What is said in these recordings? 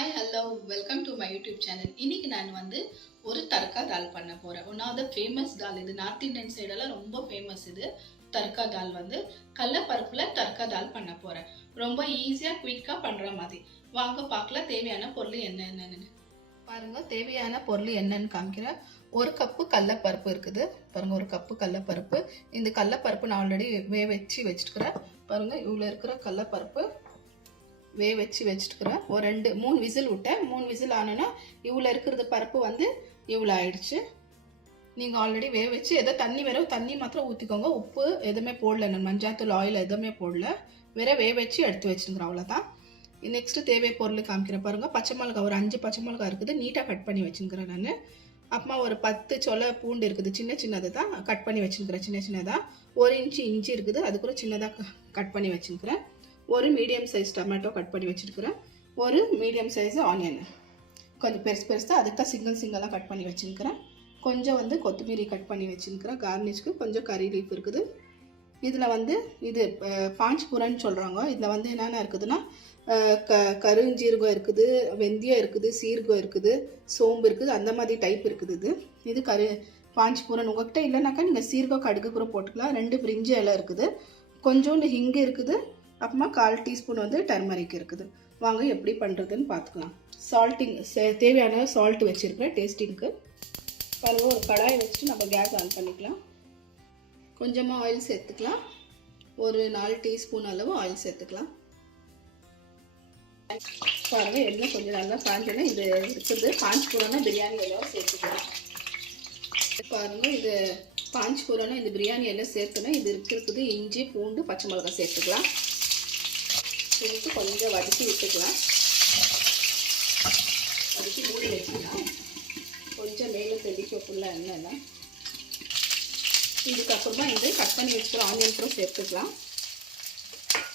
Hi hello welcome to my YouTube channel. இன்னைக்கு நான் ஒரு தர்கா தால் பண்ண போகிறேன். ஒன் ஆஃப் த ஃபேமஸ் தால். இது நார்த் இந்தியன் சைடெல்லாம் ரொம்ப ஃபேமஸ். இது தர்கா தால் கடலைப்பருப்பில் தர்கா தால் பண்ண போகிறேன். ரொம்ப ஈஸியாக குயிக்காக பண்ணுற மாதிரி. வாங்க பார்க்கலாம் தேவையான பொருள் என்னென்னு பாருங்கள். தேவையான பொருள் என்னன்னு காமிக்கிறேன். ஒரு கப்பு கடலைப்பருப்பு இருக்குது பாருங்கள். ஒரு கப்பு கடலைப்பருப்பு. இந்த கடலைப்பருப்பு நான் ஆல்ரெடி வச்சு வச்சுட்டுக்கிறேன் பாருங்கள். இவ்வளோ இருக்கிற கடலைப்பருப்பு வச்சு வச்சுட்டுக்கிறேன். ஒரு 2-3 விசில் விட்டேன். 3 விசில் ஆனோன்னா இவ்வளோ இருக்கிறது பருப்பு இவ்வளோ ஆயிடுச்சு. நீங்கள் ஆல்ரெடி வச்சு ஏதோ தண்ணி தண்ணி மாத்திரம் ஊற்றிக்கோங்க. உப்பு எதுவுமே போடல, நான் மஞ்சாத்தூள் ஆயில் எதுவுமே போடல. வச்சு எடுத்து வச்சுக்கிறேன். அவ்வளோதான். நெக்ஸ்ட்டு தேவை பொருள் காமிக்கிறேன் பாருங்கள். பச்சை மிளகா ஒரு 5 பச்சை மிளகா இருக்குது, நீட்டாக கட் பண்ணி வச்சுக்கிறேன் நான். அப்புறமா ஒரு 10 சொலை பூண்டு இருக்குது, சின்னது தான் கட் பண்ணி வச்சுக்கிறேன். சின்னதாக 1 இன்ச்சு இஞ்சி இருக்குது, அது கூட சின்னதாக கட் பண்ணி வச்சுக்கிறேன். ஒரு மீடியம் சைஸ் டொமேட்டோ கட் பண்ணி வச்சுருக்கிறேன். ஒரு மீடியம் சைஸ் ஆனியன் கொஞ்சம் பெருசாக அதுக்கு சிங்கிளாக கட் பண்ணி வச்சுருக்கிறேன். கொஞ்சம் கொத்தமல்லி கட் பண்ணி வச்சுருக்கிறேன். கார்னிஷ்க்கு கொஞ்சம் கறி லீஃப் இருக்குது. இதில் இது பாஞ்ச் பூரன்னு சொல்கிறாங்க. இதில் என்னென்ன இருக்குதுன்னா கருஞ்சீரகம் இருக்குது, வெந்தயம் இருக்குது, சீரகம் இருக்குது, சோம்பு இருக்குது, அந்த மாதிரி டைப் இருக்குது. இது பாஞ்ச் பூரன். உங்கள்கிட்ட இல்லைனாக்கா நீங்கள் சீரகம் கடுகு கூட போட்டுக்கலாம். 2 பிரிஞ்சி இலை இருக்குது, கொஞ்சோண்டு ஹிங்கு இருக்குது, அப்புறமா 1/4 டீஸ்பூன் டர்மரிக் இருக்குது. வாங்க எப்படி பண்ணுறதுன்னு பார்த்துக்கலாம். சால்ட்டிங் தேவையான சால்ட் வச்சுருக்கேன் டேஸ்டிங்க்கு. பாருங்க, ஒரு கடாயை வச்சுட்டு நம்ம கேஸ் ஆன் பண்ணிக்கலாம். கொஞ்சமாக ஆயில் சேர்த்துக்கலாம். ஒரு 4 டீஸ்பூன் அளவு ஆயில் சேர்த்துக்கலாம். பாருங்கள், எண்ணெய் கொஞ்சம் நல்லா காஞ்சோன்னா இது இருக்குது பாஞ்ச் பூரனா பிரியாணி எல்லாம் சேர்த்துக்கலாம். பாருங்கள், இது பாஞ்ச் பூரனா இந்த பிரியாணி எல்லாம் சேர்த்துனா இது இருக்குது இஞ்சி பூண்டு பச்சை மிளகாய் சேர்த்துக்கலாம். இதுக்கு கொஞ்சம் வதக்கி விட்டுக்கலாம். வதக்கி மூடி வச்சுக்கலாம். கொஞ்சம் மேலே தெளிக்க ஃபுல்லாக எண்ணெய்லாம். இதுக்கப்புறமா கட் பண்ணி வச்சுக்கிற ஆனியன் கூட சேர்த்துக்கலாம்.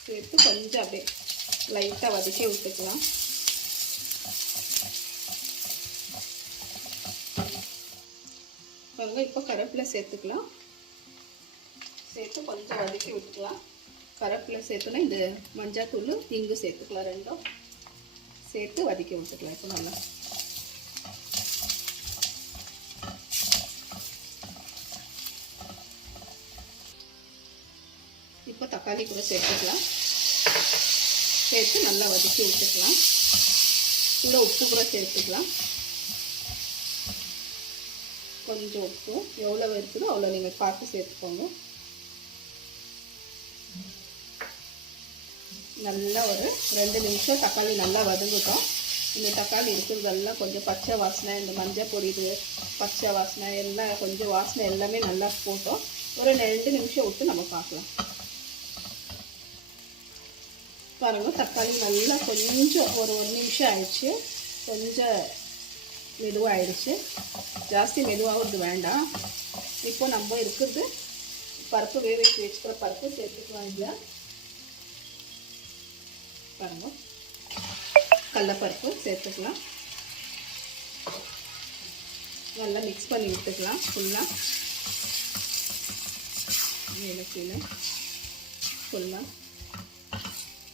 சேர்த்து கொஞ்சம் அப்படியே லைட்டாக வதக்கி விட்டுக்கலாம். பாருங்க, இப்போ கருவேப்பிலை சேர்த்துக்கலாம். சேர்த்து கொஞ்சம் வதக்கி விட்டுக்கலாம். கருவேப்பிலை சேர்த்துனா இந்த மஞ்சாத்தூள் இங்கு சேர்த்துக்கலாம். 2 சேர்த்து வதக்கி விட்டுக்கலாம். இப்போ நல்லா இப்போ தக்காளி கூட சேர்த்துக்கலாம். சேர்த்து நல்லா வதக்கி விட்டுக்கலாம். கூட உப்பு கூட சேர்த்துக்கலாம். கொஞ்சம் உப்பு எவ்வளோ இருக்குதோ அவ்வளோ நீங்கள் பார்த்து சேர்த்துக்கோங்க. நல்லா ஒரு 2 நிமிஷம் தக்காளி நல்லா வதங்கட்டும். இந்த தக்காளி இருக்கிறதெல்லாம் கொஞ்சம் பச்சை வாசனை, இந்த மஞ்சள் பொடிது பச்சை வாசனை எல்லாம் கொஞ்சம் வாசனை எல்லாமே நல்லா போட்டோம். ஒரு 2 நிமிஷம் விட்டு நம்ம பார்க்கலாம். பாருங்கள், தக்காளி நல்லா கொஞ்சம் ஒரு 1 நிமிஷம் ஆயிடுச்சு. கொஞ்சம் மெதுவாக ஆயிடுச்சு. ஜாஸ்தி மெதுவாகிறது வேண்டாம். இப்போ நம்ம இருக்கிறது பருப்பு வச்சு வச்சுக்கிற பருப்பு சேர்த்துக்கலாம். இல்லை பாருங்க, கடலைப்பருப்பு சேர்த்துக்கலாம். நல்லா மிக்ஸ் பண்ணி விட்டுக்கலாம் ஃபுல்லாக. ஃபுல்லாக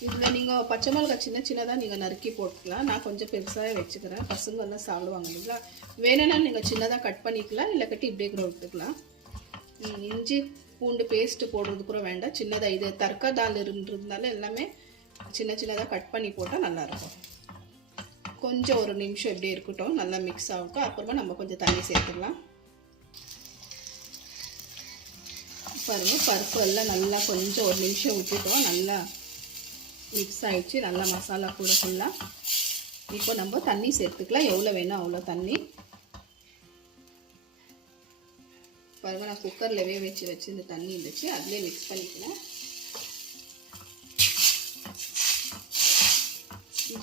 இதில் நீங்கள் பச்சை மிளகாய் சின்னதாக நீங்கள் நறுக்கி போட்டுக்கலாம். நான் கொஞ்சம் பெருசாக வச்சுக்கிறேன். பசங்க எல்லாம் சாப்பிடுவாங்க இல்லைங்களா. வேணும்னா நீங்கள் சின்னதாக கட் பண்ணிக்கலாம், இல்லை கட்டி இப்படியே கூட விட்டுக்கலாம். இஞ்சி பூண்டு பேஸ்ட்டு போடுறது கூட வேண்டாம். சின்னதாக இது தர்கா தால் இருந்ததுனால எல்லாமே சின்னதாக கட் பண்ணி போட்டால் நல்லாயிருக்கும். கொஞ்சம் ஒரு நிமிஷம் இப்படி இருக்கட்டும், நல்லா மிக்ஸ் ஆகட்டும். அப்புறமா நம்ம கொஞ்சம் தண்ணி சேர்த்துக்கலாம். பாருங்கள், பருப்பு எல்லாம் நல்லா கொஞ்சம் ஒரு நிமிஷம் விட்டுட்டோம். நல்லா மிக்ஸ் ஆகிடுச்சு. நல்லா மசாலா கூட ஃபுல்லாக. இப்போ நம்ம தண்ணி சேர்த்துக்கலாம். எவ்வளோ வேணும் அவ்வளோ தண்ணி. பாருங்கள், நான் குக்கரில் வச்சு இந்த தண்ணி இருந்துச்சு, அதுலேயே மிக்ஸ் பண்ணிக்கிறேன்.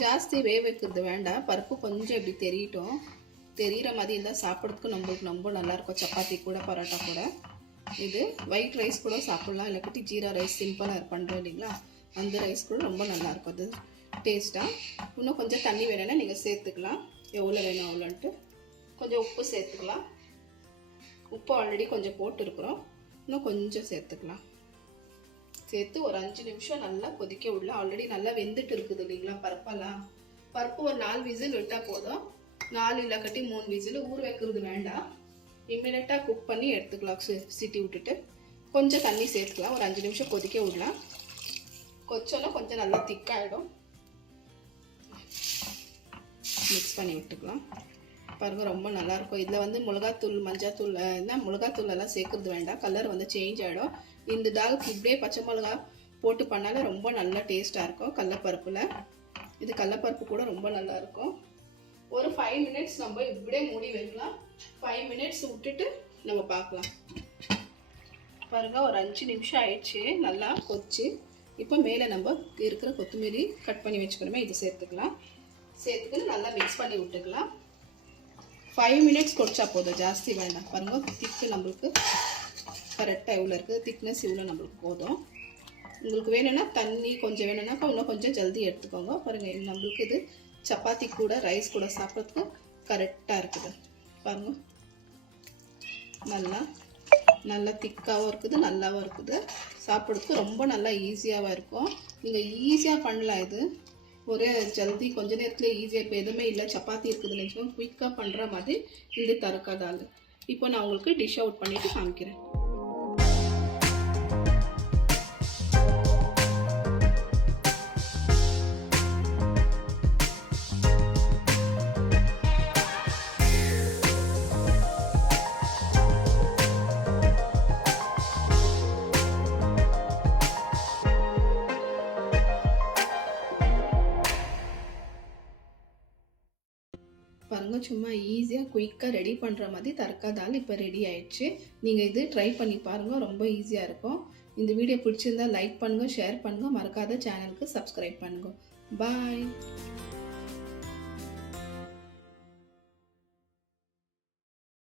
ஜாஸ்தி வைக்கிறது வேண்டாம். பருப்பு கொஞ்சம் இப்படி தெரிகிற மாதிரி இருந்தால் சாப்பிட்றதுக்கு நம்மளுக்கு ரொம்ப நல்லாயிருக்கும். சப்பாத்தி கூட பரோட்டா கூட. இது ஒயிட் ரைஸ் கூட சாப்பிட்லாம், இல்லாட்டி ஜீரா ரைஸ் சிம்பிளாக பண்ணுறோம் இல்லைங்களா, அந்த ரைஸ் கூட ரொம்ப நல்லாயிருக்கும். அது டேஸ்ட்டாக. இன்னும் கொஞ்சம் தண்ணி வேணும்னா நீங்கள் சேர்த்துக்கலாம். எவ்வளோ வேணும் அவ்வளோன்ட்டு. கொஞ்சம் உப்பு சேர்த்துக்கலாம். உப்பு ஆல்ரெடி கொஞ்சம் போட்டுருக்குறோம், இன்னும் கொஞ்சம் சேர்த்துக்கலாம். சேர்த்து ஒரு 5 நிமிஷம் நல்லா கொதிக்க விடலாம். ஆல்ரெடி நல்லா வெந்துட்டு இருக்குது இல்லைங்களா பருப்பெல்லாம். பருப்பு ஒரு 4 விசில் விட்டால் போதும். 4 இல்லாட்டி 3 விசில் ஊற வைக்கிறது வேண்டாம். இம்மிடியட்டாக குக் பண்ணி எடுத்துக்கலாம். சிட்டி விட்டுட்டு கொஞ்சம் தண்ணி சேர்த்துக்கலாம். ஒரு 5 நிமிஷம் கொதிக்க விடலாம். கொச்சோன்னா கொஞ்சம் நல்லா திக்காகிடும். மிக்ஸ் பண்ணி விட்டுக்கலாம். பாருங்க ரொம்ப நல்லாயிருக்கும். இதில் வந்து மிளகாத்தூள், மஞ்சள் மிளகாத்தூள் எல்லாம் சேர்க்கறது வேண்டாம். கலர் வந்து சேஞ்ச் ஆகிடும். இந்த தாலுக்கு இப்படியே பச்சை மிளகா போட்டு பண்ணாலும் ரொம்ப நல்லா டேஸ்ட்டாக இருக்கும். கடலப்பருப்பில் இது கடலப்பருப்பு கூட ரொம்ப நல்லாயிருக்கும். ஒரு 5 மினிட்ஸ் நம்ம இப்படியே மூடி வைக்கலாம். 5 மினிட்ஸ் விட்டுட்டு நம்ம பார்க்கலாம். பாருங்கள் ஒரு 5 நிமிஷம் ஆயிடுச்சு. நல்லா கொச்சு. இப்போ மேலே நம்ம இருக்கிற கொத்தமல்லி கட் பண்ணி வச்சுக்கணுமே இது சேர்த்துக்கலாம். சேர்த்துக்கிட்டு நல்லா மிக்ஸ் பண்ணி விட்டுக்கலாம். 5 மினிட்ஸ் கொடிச்சா போதும், ஜாஸ்தி வேண்டாம். பாருங்கள் திக்கு நம்மளுக்கு கரெக்டாக எவ்வளோ இருக்குது, திக்னஸ் இவ்வளோ நம்மளுக்கு போதும். உங்களுக்கு வேணும்னா தண்ணி கொஞ்சம் வேணும்னா இன்னும் கொஞ்சம் ஜல்தி எடுத்துக்கோங்க. பாருங்கள் நம்மளுக்கு இது சப்பாத்தி கூட ரைஸ் கூட சாப்பிட்றதுக்கு கரெக்டாக இருக்குது. பாருங்கள் நல்லா திக்காகவும் இருக்குது, நல்லாவும் இருக்குது. சாப்பிட்றதுக்கு ரொம்ப நல்லா ஈஸியாகவும் இருக்கும். நீங்கள் ஈஸியாக பண்ணலாம். இது ஒரு ஜல்தி கொஞ்ச நேரத்தில் ஈஸியாக. இப்போ எதுவுமே இல்லை, சப்பாத்தி இருக்குதுன்னு வச்சுக்கோங்க, குயிக்காக பண்ணுற மாதிரி இந்த தர்கா தால். இப்போ நான் உங்களுக்கு டிஷ் அவுட் பண்ணிவிட்டு காமிக்கிறேன். பாருங்கள் சும்மா ஈஸியாக குயிக்காக ரெடி பண்ணுற மாதிரி தர்கா தால் இப்போ ரெடி ஆயிடுச்சு. நீங்கள் இது ட்ரை பண்ணி பாருங்கள், ரொம்ப ஈஸியாக இருக்கும். இந்த வீடியோ பிடிச்சிருந்தா லைக் பண்ணுங்கள், ஷேர் பண்ணுங்கள், மறக்காத சேனலுக்கு சப்ஸ்கிரைப் பண்ணுங்கள். பாய்.